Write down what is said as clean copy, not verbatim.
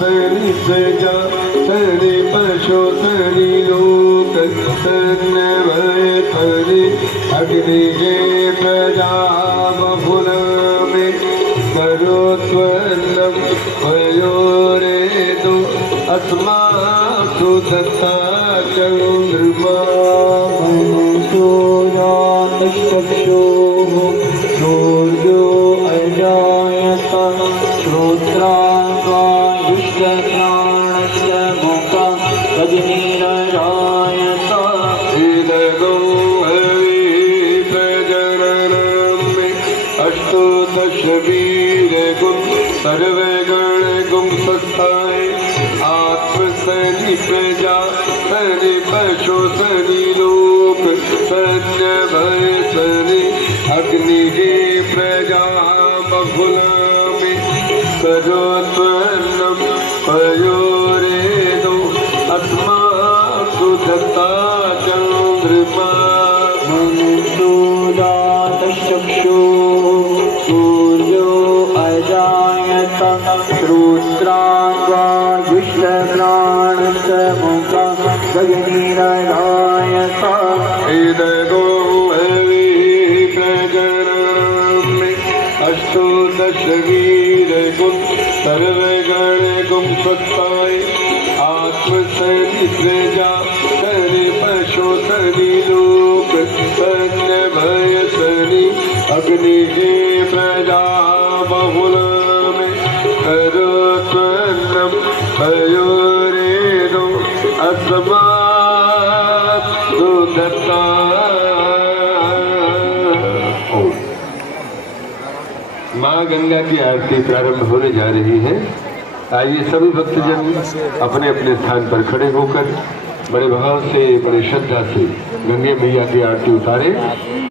तनि प्रजा तनि पशु तनि लोक तन्वय तनि अग्नि के प्रजा बहुल में करोत्वन्नम वयोरेदु अस्मासु दत्ता चंद्रमा सूर्योऽन्तश्चक्षुः सूर्यो अजायत श्रोत्राङ्गायुष्यप्राणस्य मुखं रजनीरजायत इदगो हरि प्रजननं में अष्टोदश वीर गुण सर्वे गण गुण सत्ताए आत्मसनि प्रजा सनि पशु सनि लोक सन्य भय सनि अग्नि के प्रजा बहुल में करोत्वन्नम पयोरेदो अस्मासु दत्ता चंद्रमा मनुष्योदातश्चक्षुः सूर्यो अजायत श्रोत्राङ्गायुष्यप्राणस्य मुखं गगनीरजायत इदगो हरि प्रजननं में अष्टोदश वीर गुण सर्वे गण गुण सत्ताए आत्मसनि प्रजा सनि पशु सनि लोक सन्य भय सनि अग्नि के प्रजा बहुल में करोत्वन्नम पयोरेदो अस्मासु दत्ता। माँ गंगा की आरती प्रारंभ होने जा रही है। आइए सभी भक्तजन अपने अपने स्थान पर खड़े होकर बड़े भाव से बड़े श्रद्धा से गंगे मैया की आरती उतारें।